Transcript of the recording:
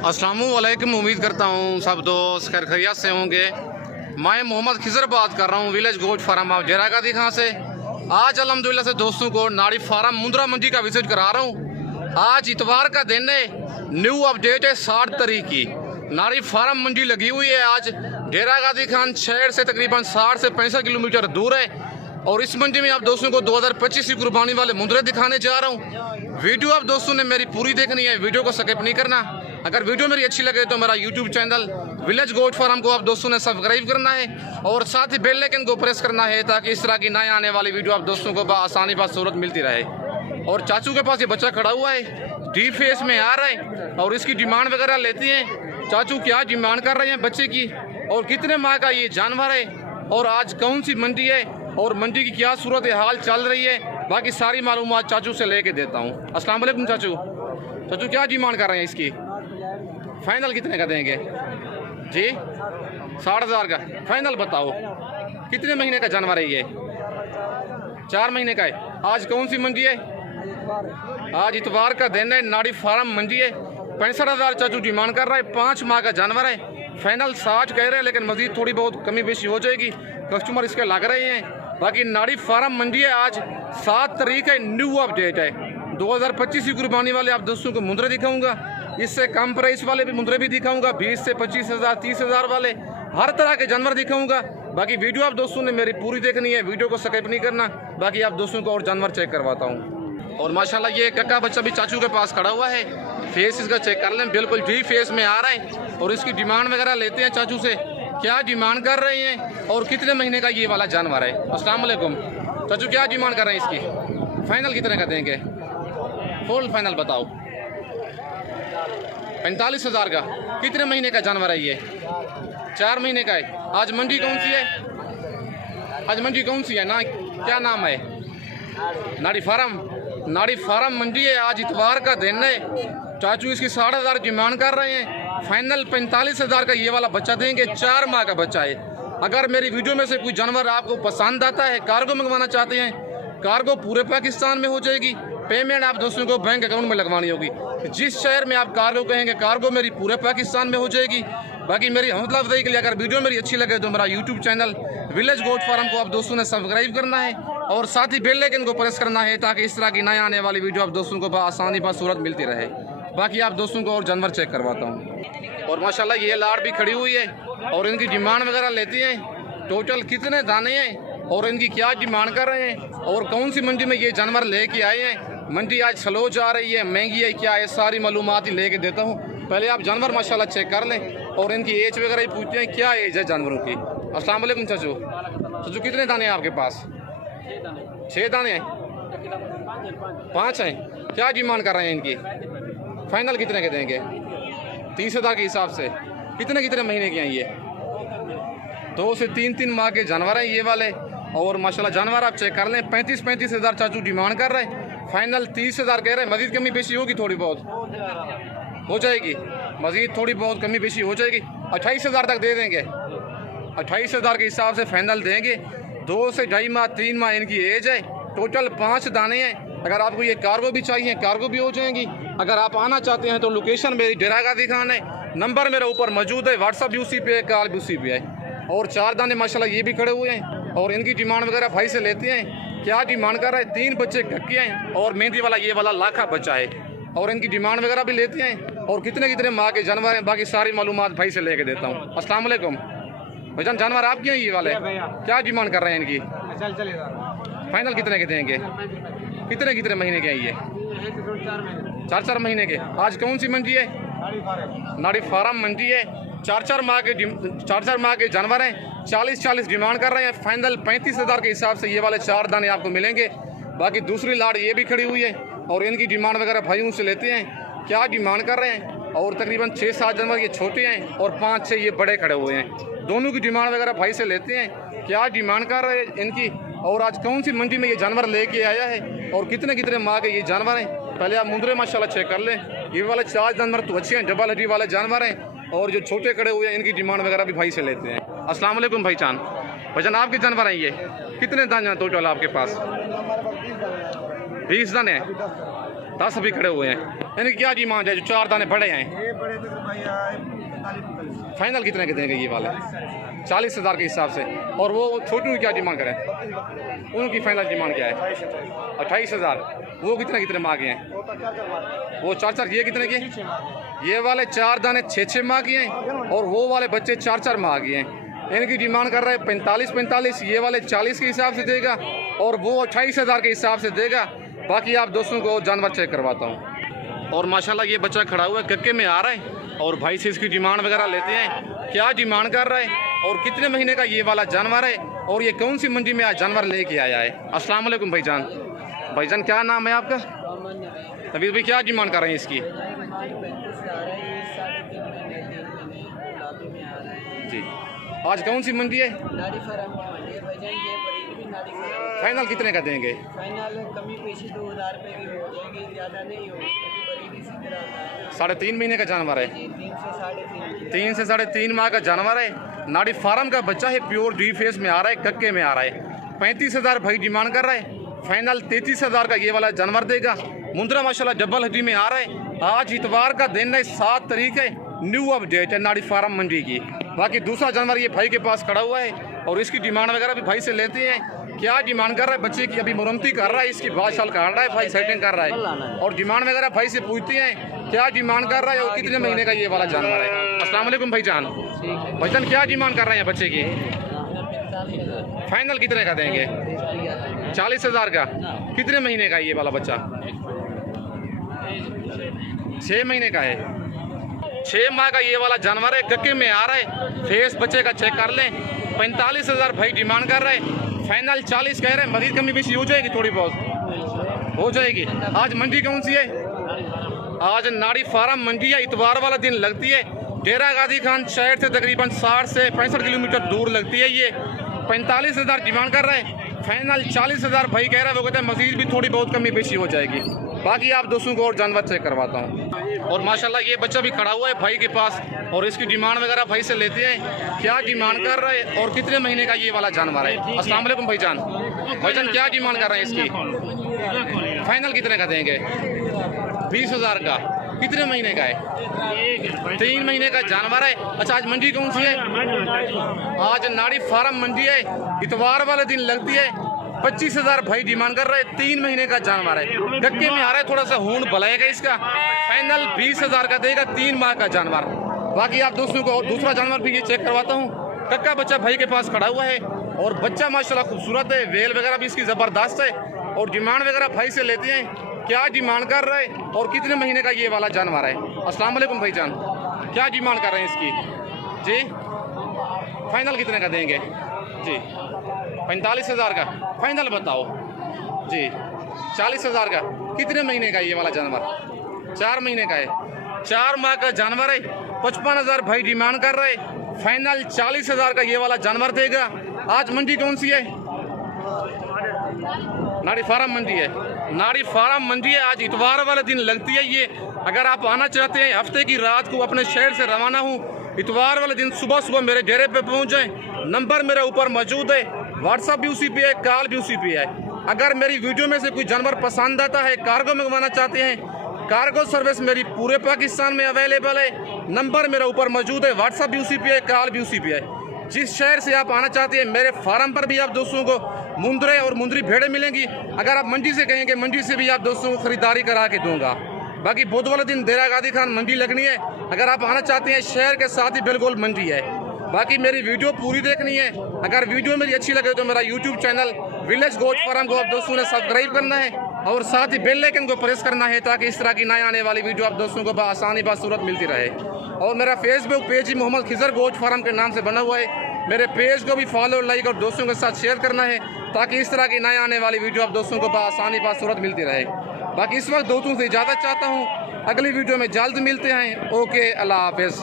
अस्सलामुअलैकुम। उम्मीद करता हूँ सब दोस्त खैर खैरियत से होंगे। मैं मोहम्मद खिजर बात कर रहा हूँ विलेज गोट फार्म ऑफ जेरागादी खां से। आज अल्हम्दुलिल्लाह से दोस्तों को नाड़ी फार्म मुंद्रा मंडी का विजिट करा रहा हूँ। आज इतवार का दिन है, न्यू अपडेट है 60 तारीख की। नाड़ी फार्म मंडी लगी हुई है। आज जेरागादी खान शहर से तकरीबन 60 से 65 किलोमीटर दूर है और इस मंडी में आप दोस्तों को 2025 की कुर्बानी वाले मुंद्रे दिखाने जा रहा हूँ। वीडियो आप दोस्तों ने मेरी पूरी देखनी है, वीडियो को स्किप नहीं करना। अगर वीडियो मेरी अच्छी लगे तो मेरा YouTube channel village goat farm को आप दोस्तों ने सब्सक्राइब करना है और साथ ही बेल आइकन को प्रेस करना है ताकि इस तरह की नए आने वाली वीडियो आप दोस्तों को आसानी सूरत मिलती रहे। और चाचू के पास ये बच्चा खड़ा हुआ है, डी फेस में आ रहा है और इसकी डिमांड वगैरह लेती हैं। चाचू क्या डिमांड कर रहे हैं बच्चे की और कितने माह का ये जानवर है और आज कौन सी मंडी है और मंडी की क्या सूरत हाल चल रही है, बाकी सारी मालूमात चाचू से लेके देता हूँ। अस्सलाम वालेकुम चाचू। चाचू क्या डिमांड कर रहे हैं इसकी? फाइनल कितने का देंगे जी? 60,000 का फाइनल बताओ। कितने महीने का जानवर है ये? 4 महीने का है। आज कौन सी मंडी है? आज इतवार का दिन है, नाड़ी फार्म मंडी है। 65,000 चाचू डिमांड कर रहा है। 5 माह का जानवर है। फाइनल 60 कह रहे हैं लेकिन मजीद थोड़ी बहुत कमी बेशी हो जाएगी, कस्टमर इसके लग रहे हैं। बाकी नाड़ी फार्म मंडी है। आज 7 तारीख है, न्यू अपडेट है। 2025 की कुर्बानी वाले आप दोस्तों को मुंद्रे दिखाऊंगा, इससे कम प्राइस वाले भी मुंद्रे भी दिखाऊंगा, 20 से 25,000 30,000 वाले हर तरह के जानवर दिखाऊंगा। बाकी वीडियो आप दोस्तों ने मेरी पूरी देखनी है, वीडियो को स्किप नहीं करना। बाकी आप दोस्तों को और जानवर चेक करवाता हूँ। और माशाल्लाह ये कक्का बच्चा भी चाचू के पास खड़ा हुआ है। फेस इसका चेक कर लें, बिल्कुल डी फेस में आ रहा है और इसकी डिमांड वगैरह लेते हैं चाचू से। क्या डिमांड कर रहे हैं और कितने महीने का ये वाला जानवर है? अस्सलाम वालेकुम चाचू, क्या डिमांड कर रहे हैं इसकी? फाइनल कितने का देंगे? फुल फाइनल बताओ। 45,000 का। कितने महीने का जानवर है ये? 4 महीने का है। आज मंडी कौन सी है? आज मंडी कौन सी है ना, क्या नाम है? नाड़ी फार्म। नाड़ी फार्म मंडी है। आज इतवार का दिन है। चाचू इसकी 60,000 डिमांड कर रहे हैं। फाइनल 45,000 का ये वाला बच्चा देंगे। 4 माह का बच्चा है। अगर मेरी वीडियो में से कोई जानवर आपको पसंद आता है, कार्गो मंगवाना चाहते हैं, कार्गो पूरे पाकिस्तान में हो जाएगी। पेमेंट आप दोस्तों को बैंक अकाउंट में लगवानी होगी। जिस शहर में आप कार्गो कहेंगे, कार्गो मेरी पूरे पाकिस्तान में हो जाएगी। बाकी मेरी हौसला अफजाई के लिए अगर वीडियो मेरी अच्छी लगे तो मेरा YouTube channel village goat farm को आप दोस्तों ने सब्सक्राइब करना है और साथ ही बेल आइकन को प्रेस करना है ताकि इस तरह की नए आने वाली वीडियो आप दोस्तों को आसानी सूरत मिलती रहे। बाकी आप दोस्तों को और जानवर चेक करवाता हूँ। और माशाल्लाह ये लाड़ भी खड़ी हुई है और इनकी डिमांड वगैरह लेती हैं। टोटल कितने दाने हैं और इनकी क्या डिमांड कर रहे हैं और कौन सी मंडी में ये जानवर लेके आए हैं। मंडी आज स्लो जा रही है, महंगी है, क्या है, सारी मालूमात ही लेके देता हूँ। पहले आप जानवर माशाल्लाह चेक कर लें और इनकी एज वगैरह ही पूछते हैं, क्या एज है जानवरों की। अस्सलाम वालेकुम चाचू। चाचू कितने दाने हैं आपके पास? 6 दाने हैं। 5 हैं। क्या डिमांड कर रहे हैं इनकी? फाइनल कितने के देंगे? 30,000 के हिसाब से। कितने कितने महीने के हैं ये? 2 से 3 माह के जानवर हैं ये वाले। और माशाल्लाह जानवर आप चेक कर लें। 35,000 चाचू डिमांड कर रहे हैं। फाइनल 30,000 कह रहे हैं। मजीद कमी बेशी होगी, थोड़ी बहुत हो जाएगी, मजीद थोड़ी बहुत कमी बेशी हो जाएगी। 28,000 तक दे देंगे। 28,000 के हिसाब से फाइनल देंगे। 2 से 2.5 माह 3 माह इनकी एज है। टोटल 5 दाने हैं। अगर आपको ये कार्गो भी चाहिए, कार्गो भी हो जाएंगी। अगर आप आना चाहते हैं तो लोकेशन मेरी जेरागादी खान है, नंबर मेरा ऊपर मौजूद है, व्हाट्सअप भी उसी पे है, कॉल भी उसी पे है। और 4 दाने माशाल्लाह ये भी खड़े हुए हैं और इनकी डिमांड वगैरह भाई से लेते हैं। क्या डिमांड कर रहे हैं? 3 बच्चे कक्के हैं और मेहंदी वाला ये वाला लाखा बच्चा है और इनकी डिमांड वगैरह भी लेते हैं और कितने कितने माह के जानवर हैं। बाकी सारी मालूमात भाई से लेके देता हूँ। अस्सलाम वालेकुम भाईजान, जानवर आपके हैं ये वाले? क्या डिमांड कर रहे हैं इनकी? फाइनल कितने के देंगे? कितने कितने महीने के हैं ये? 4 महीने के। आज कौन सी मंडी है? नाड़ी फार्म मंडी है। 4 माह के जानवर हैं। 40 डिमांड कर रहे हैं। फाइनल 35,000 के हिसाब से ये वाले 4 दाने आपको मिलेंगे। बाकी दूसरी लाड़ ये भी खड़ी हुई है और इनकी डिमांड वगैरह भाइयों से लेते हैं। क्या डिमांड कर रहे हैं? और तकरीबन 6-7 जानवर ये छोटे हैं और 5-6 ये बड़े खड़े हुए हैं। दोनों की डिमांड वगैरह भाई से लेते हैं। क्या डिमांड कर रहे हैं इनकी और आज कौन सी मंडी में ये जानवर लेके आया है और कितने कितने माह के ये जानवर हैं। पहले आप मुंद्रे माशाल्लाह चेक कर लें। ये वाले 4 जानवर तो अच्छे हैं, डबल हड्डी वाले जानवर हैं और जो छोटे खड़े हुए हैं इनकी डिमांड वगैरह भी भाई से लेते हैं। अस्सलाम वालेकुम भाईजान। भाईजान आपके जानवर हैं ये? कितने दाने हैं टोटल आपके पास? 20 दाने हैं। 10 अभी खड़े हुए हैं। यानी क्या डिमांड है जो 4 दाने बड़े हैं? ये बड़े तो भाई फाइनल कितने के देंगे ये वाले? 40,000 के हिसाब से। और वो छोटू की क्या डिमांड करें? उनकी फाइनल डिमांड क्या है? 28,000। वो कितने मांगे हैं? वो 4 ये कितने के? ये वाले 4 दाने 6 माह के हैं और वो वाले बच्चे 4 माह के हैं। इनकी डिमांड कर रहे हैं 45। ये वाले 40 के हिसाब से देगा और वो 28,000 के हिसाब से देगा। बाकी आप दोस्तों को जानवर चेक करवाता हूँ। और माशाल्लाह ये बच्चा खड़ा हुआ है, कक्के में आ रहा है और भाई से इसकी डिमांड वगैरह लेते हैं, क्या डिमांड कर रहा है और कितने महीने का ये वाला जानवर है और ये कौन सी मंडी में आज जानवर लेके आया है। अस्सलाम वालेकुम भाईजान। भाईजान क्या नाम है आपका? तबीर भाई क्या डिमांड कर रहे हैं इसकी? जी आज कौन सी मंडी है? फाइनल कितने का देंगे? फाइनल कमी पेशी 2,000 रुपये की हो जाएगी, ज़्यादा नहीं होगी। 3.5 महीने का जानवर है। 3 से 3.5 माह का जानवर है। नाड़ी फार्म का बच्चा है, प्योर डी फेस में आ रहा है, कक्के में आ रहा है। 35,000 भाई डिमांड कर रहा है। फाइनल 33,000 का ये वाला जानवर देगा। मुंद्रा माशाल्लाह डबल हड्डी में आ रहा है। आज इतवार का दिन है, 7 तारीख है। न्यू अपडेट है नाड़ी फार्म मंडी की। बाकी दूसरा जानवर ये भाई के पास खड़ा हुआ है और इसकी डिमांड वगैरह भी भाई से लेते हैं। क्या डिमांड कर रहा है बच्चे की? अभी मुरम्मती कर रहा है, इसकी 12 साल काट रहा है भाई, सेटिंग कर रहा है और डिमांड वगैरह भाई से पूछते हैं क्या डिमांड कर रहा है और कितने महीने का ये वाला जानवर है। अस्सलाम वालेकुम भाईजान। भाईजान क्या डिमांड कर रहे हैं बच्चे की? फाइनल कितने का देंगे? 40,000 का। कितने महीने का ये वाला बच्चा? 6 महीने का है। 6 माह का ये वाला जानवर है, कक्के में आ रहा है। फेस बच्चे का चेक कर लें। 45,000 भाई डिमांड कर रहे हैं। फाइनल 40 कह रहे हैं। मजीद कमी बेशी हो जाएगी, थोड़ी बहुत हो जाएगी। आज मंडी कौन सी है? आज नाड़ी फार्म मंडी है। इतवार वाला दिन लगती है। डेरा गाजी खान शहर से तकरीबन 60 से 65 किलोमीटर दूर लगती है। ये 45,000 डिमांड कर रहे हैं। फाइनल 40,000 भाई कह रहा है। वो कहते हैं मजीद भी थोड़ी बहुत कमी बेशी हो जाएगी। बाकी आप दोस्तों को और जानवर चेक करवाता हूँ। और माशाल्लाह ये बच्चा भी खड़ा हुआ है भाई के पास और इसकी डिमांड वगैरह भाई से लेते हैं। क्या डिमांड कर रहा है और कितने महीने का ये वाला जानवर है? अस्सलाम वालेकुम भाईजान। भाईजान क्या डिमांड कर रहे हैं इसकी? फाइनल कितने का देंगे? 20,000 का। कितने महीने का है? 3 महीने का जानवर है। अच्छा आज मंडी कौन सी है? आज नाड़ी फार्म मंडी है। इतवार वाले दिन लगती है। 25,000 भाई डिमांड कर रहा है। 3 महीने का जानवर है, धक्के में आ रहा है, थोड़ा सा खून भलाएगा इसका। फाइनल 20,000 का देगा, 3 माह का जानवर। बाकी आप दोस्तों को और दूसरा जानवर भी ये चेक करवाता हूँ। कक्का बच्चा भाई के पास खड़ा हुआ है और बच्चा माशाल्लाह खूबसूरत है, वेल वगैरह भी इसकी ज़बरदस्त है और डिमांड वगैरह भाई से लेते हैं। क्या डिमांड कर रहा है और कितने महीने का ये वाला जानवर है? अस्सलाम वालेकुम भाईजान। क्या डिमांड कर रहे हैं इसकी? जी फाइनल कितने का देंगे? जी 45,000 का। फाइनल बताओ जी। 40,000 का। कितने महीने का ये वाला जानवर? 4 महीने का है। 4 माह का जानवर है। 55,000 भाई डिमांड कर रहे। फाइनल 40,000 का ये वाला जानवर देगा। आज मंडी कौन सी है? नाड़ी फार्म मंडी है। नाड़ी फार्म मंडी है। आज इतवार वाले दिन लगती है ये। अगर आप आना चाहते हैं हफ्ते की रात को अपने शहर से रवाना हूँ, इतवार वाले दिन सुबह सुबह मेरे डेरे पे पहुँच जाएं। नंबर मेरे ऊपर मौजूद है, व्हाट्सअप भी उसी पे है, कॉल भी उसी पे है। अगर मेरी वीडियो में से कोई जानवर पसंद आता है, कार्गो मंगवाना चाहते हैं, कार्गो सर्विस मेरी पूरे पाकिस्तान में अवेलेबल है। नंबर मेरा ऊपर मौजूद है, व्हाट्सअप भी उसी पे है, कॉल भी उसी पे है। जिस शहर से आप आना चाहते हैं मेरे फार्म पर भी आप दोस्तों को मुंदरे और मुंदरी भेड़ें मिलेंगी। अगर आप मंडी से कहेंगे मंडी से भी आप दोस्तों को खरीदारी करा के दूंगा। बाकी बुध वाले दिन डेरा गाजी खान मंडी लगनी है। अगर आप आना चाहते हैं शहर के साथ ही बिल्कुल मंडी है। बाकी मेरी वीडियो पूरी देखनी है। अगर वीडियो मेरी अच्छी लगे तो मेरा YouTube channel village goat farm को आप दोस्तों ने सब्सक्राइब करना है और साथ ही बेल आइकन को प्रेस करना है ताकि इस तरह की नए आने वाली वीडियो आप दोस्तों को आसानी बासूरत मिलती रहे। और मेरा फेसबुक पेज ही मोहम्मद खिजर गोट फार्म के नाम से बना हुआ है। मेरे पेज को भी फॉलो, लाइक और दोस्तों के साथ शेयर करना है ताकि इस तरह की नए आने वाली वीडियो आप दोस्तों को आसानी बासूरत मिलती रहे। बाकी इस वक्त दोस्तों से इजाज़त चाहता हूँ। अगली वीडियो में जल्द मिलते हैं। ओके, अल्लाह हाफिज़।